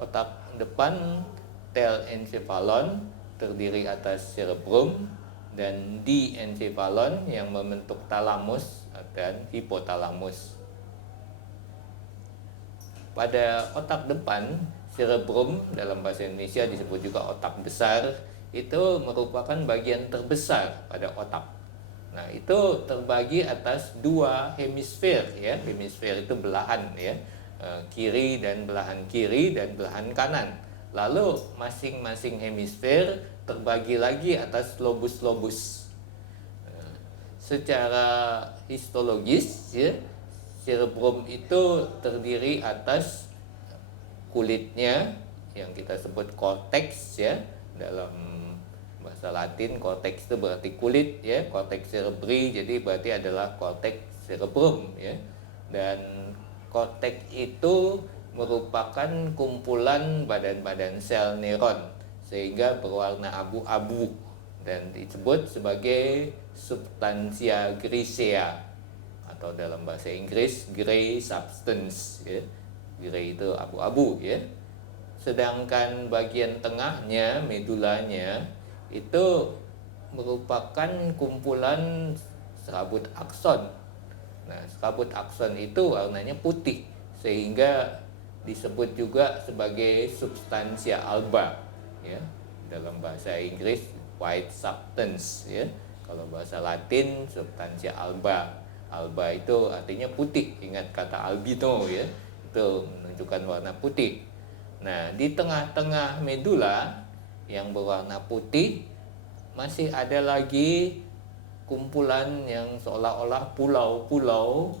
Otak depan telencephalon terdiri atas cerebrum, dan diencephalon yang membentuk talamus dan hipotalamus. Pada otak depan, cerebrum dalam bahasa Indonesia disebut juga otak besar, itu merupakan bagian terbesar pada otak. Nah, itu terbagi atas dua hemisfer ya. Hemisfer itu belahan ya. Kiri dan belahan kiri dan belahan kanan. Lalu masing-masing hemisfer terbagi lagi atas lobus-lobus. Secara histologis ya, cerebrum itu terdiri atas kulitnya yang kita sebut cortex ya. Dalam bahasa Latin cortex itu berarti kulit ya, cortex cerebri, jadi berarti adalah cortex cerebrum ya. Dan cortex itu merupakan kumpulan badan-badan sel neuron sehingga berwarna abu-abu dan disebut sebagai substansia grisea atau dalam bahasa Inggris gray substance ya. Gray itu abu-abu ya. Sedangkan bagian tengahnya, medulanya, itu merupakan kumpulan serabut akson. Nah, serabut akson itu warnanya putih sehingga disebut juga sebagai substansia alba ya. Dalam bahasa Inggris white substance ya. Kalau bahasa Latin substansia alba. Alba itu artinya putih, ingat kata albino ya. Itu menunjukkan warna putih. Nah, di tengah-tengah medula yang berwarna putih masih ada lagi kumpulan yang seolah-olah pulau-pulau,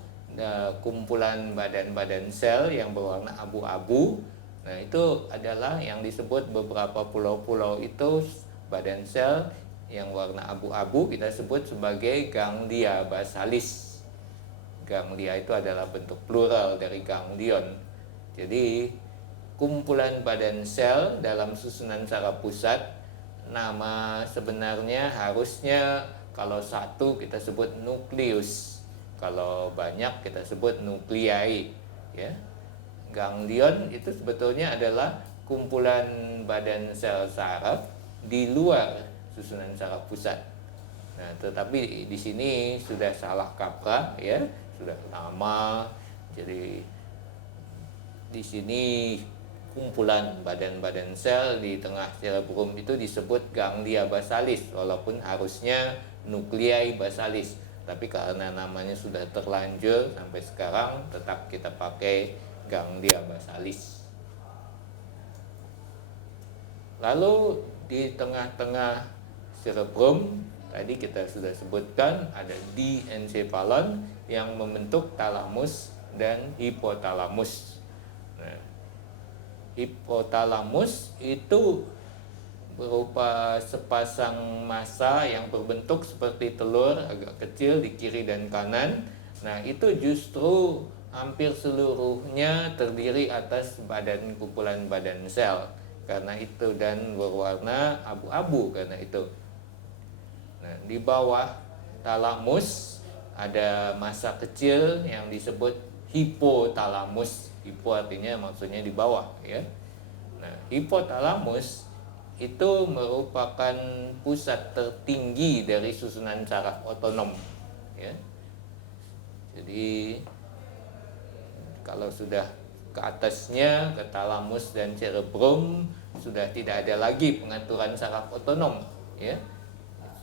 kumpulan badan-badan sel yang berwarna abu-abu. Nah, itu adalah yang disebut beberapa pulau-pulau itu badan sel yang warna abu-abu kita sebut sebagai ganglia basalis. Ganglia itu adalah bentuk plural dari ganglion. Jadi kumpulan badan sel dalam susunan saraf pusat, nama sebenarnya harusnya kalau satu kita sebut nukleus, kalau banyak kita sebut nuklei ya. Ganglion itu sebetulnya adalah kumpulan badan sel saraf di luar susunan saraf pusat. Nah, tetapi di sini sudah salah kaprah ya, sudah lama. Jadi di sini kumpulan badan-badan sel di tengah cerebrum itu disebut ganglia basalis, walaupun harusnya nuklei basalis. Tapi karena namanya sudah terlanjur sampai sekarang, tetap kita pakai ganglia basalis. Lalu di tengah-tengah cerebrum tadi kita sudah sebutkan ada diencephalon yang membentuk talamus dan hipotalamus. Nah, hipotalamus itu berupa sepasang massa yang berbentuk seperti telur agak kecil di kiri dan kanan. Nah, itu justru hampir seluruhnya terdiri atas kumpulan badan sel karena itu, dan berwarna abu-abu karena itu. Nah, di bawah talamus ada massa kecil yang disebut hipotalamus. Hipo artinya maksudnya di bawah ya. Nah, hipotalamus itu merupakan pusat tertinggi dari susunan saraf otonom ya. Jadi kalau sudah ke atasnya, ke talamus dan cerebrum, sudah tidak ada lagi pengaturan saraf otonom ya.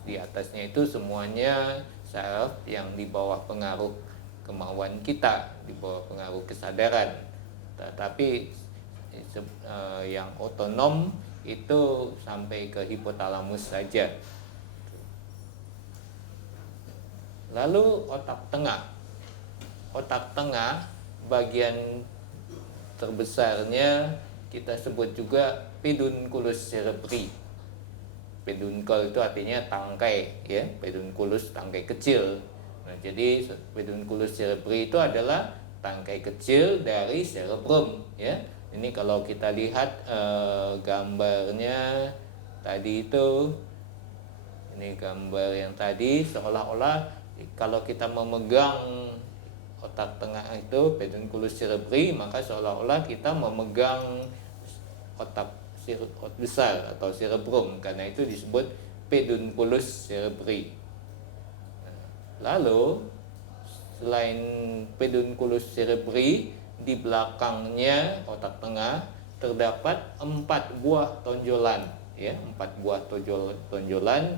Di atasnya itu semuanya saraf yang di bawah pengaruh kemauan kita, di bawah pengaruh kesadaran. Tetapi yang otonom itu sampai ke hipotalamus saja. Lalu otak tengah. Otak tengah bagian terbesarnya kita sebut juga pedunculus cerebri. Peduncle itu artinya tangkai ya, pedunculus tangkai kecil. Nah, jadi pedunculus cerebri itu adalah tangkai kecil dari cerebrum ya. Ini kalau kita lihat gambarnya tadi itu, ini gambar yang tadi seolah-olah kalau kita memegang otak tengah itu pedunculus cerebri, maka seolah-olah kita memegang otak besar atau cerebrum, karena itu disebut pedunculus cerebri. Lalu selain pedunculus cerebri, di belakangnya otak tengah terdapat 4 buah tonjolan, ya, 4 buah tonjolan,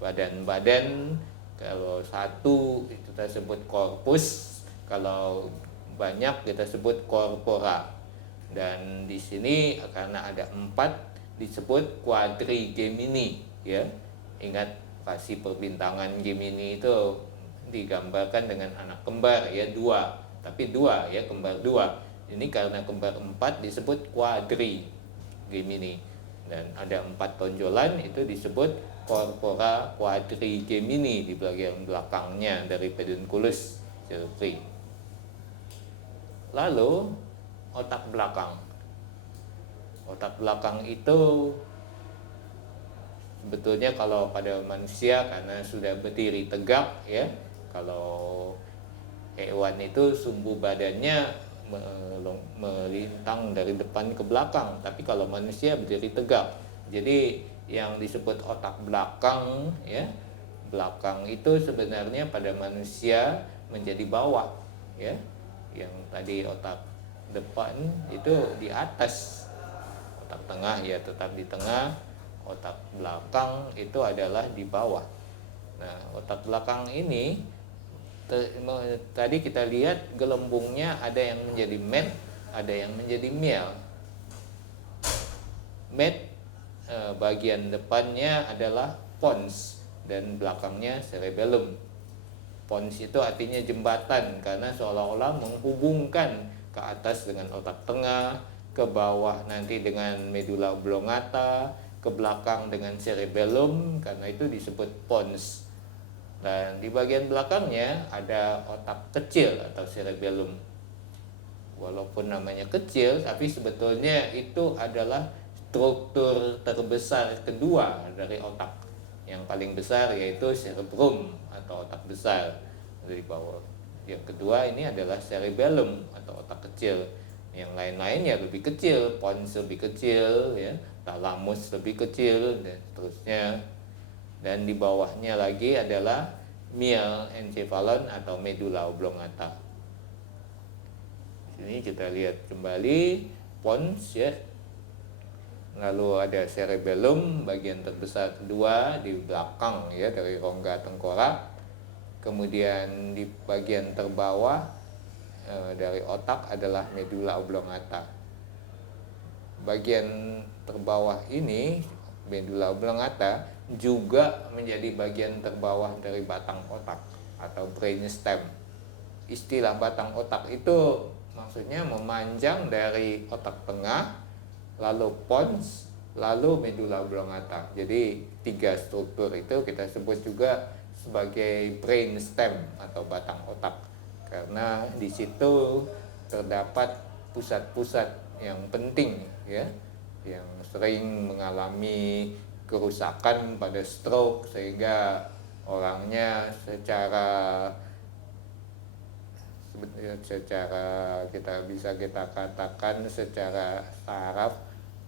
badan-badan. Kalau satu itu kita sebut korpus, kalau banyak kita sebut korpora. Dan di sini karena ada 4 disebut quadrigemini, ya. Ingat fasi perbintangan Gemini itu digambarkan dengan anak kembar, ya, 2, tapi 2, ya, kembar 2. Ini karena kembar 4 disebut quadrigemini. Dan ada 4 tonjolan, itu disebut corpora quadrigemini di bagian belakangnya dari pedunculus cerebri. Lalu otak belakang. Otak belakang itu sebetulnya kalau pada manusia karena sudah berdiri tegak, ya. Kalau hewan itu sumbu badannya melintang dari depan ke belakang, tapi kalau manusia berdiri tegak. Jadi yang disebut otak belakang, ya, belakang itu sebenarnya pada manusia menjadi bawah, ya. Yang tadi otak depan itu di atas, otak tengah ya tetap di tengah, otak belakang itu adalah di bawah. Nah, otak belakang ini tadi kita lihat gelembungnya ada yang menjadi met, ada yang menjadi miel. Met bagian depannya adalah pons dan belakangnya cerebellum. Pons itu artinya jembatan karena seolah-olah menghubungkan ke atas dengan otak tengah, ke bawah nanti dengan medulla oblongata, ke belakang dengan cerebellum, karena itu disebut pons. Dan di bagian belakangnya ada otak kecil atau cerebellum. Walaupun namanya kecil, tapi sebetulnya itu adalah struktur terbesar kedua dari otak. Yang paling besar yaitu cerebrum atau otak besar dari bawah. Yang kedua ini adalah cerebellum atau otak kecil. Yang lain-lain ya lebih kecil, pons lebih kecil, ya, thalamus lebih kecil dan seterusnya. Dan di bawahnya lagi adalah mielencephalon atau medulla oblongata. Sini kita lihat kembali pons, ya. Lalu ada cerebellum bagian terbesar kedua di belakang, ya, dari rongga tengkorak. Kemudian di bagian terbawah dari otak adalah medulla oblongata. Bagian terbawah ini medulla oblongata juga menjadi bagian terbawah dari batang otak atau brainstem. Istilah batang otak itu maksudnya memanjang dari otak tengah, lalu pons, lalu medulla oblongata. Jadi 3 struktur itu kita sebut juga sebagai brainstem atau batang otak, karena di situ terdapat pusat-pusat yang penting, ya, yang sering mengalami kerusakan pada stroke sehingga orangnya secara kita katakan secara saraf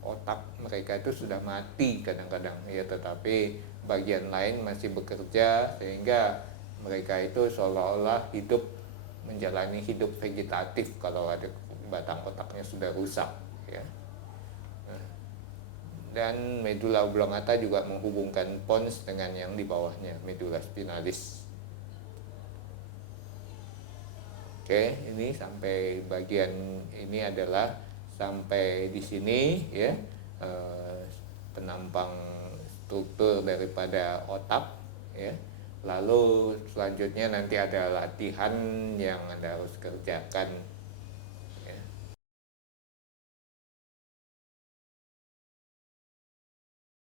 otak mereka itu sudah mati kadang-kadang, ya, tetapi bagian lain masih bekerja sehingga mereka itu seolah-olah hidup menjalani hidup vegetatif kalau ada batang otaknya sudah rusak, ya. Dan medulla oblongata juga menghubungkan pons dengan yang di bawahnya, medulla spinalis. Oke, ini sampai bagian ini adalah sampai di sini, ya, penampang struktur daripada otak, ya. Lalu selanjutnya nanti ada latihan yang Anda harus kerjakan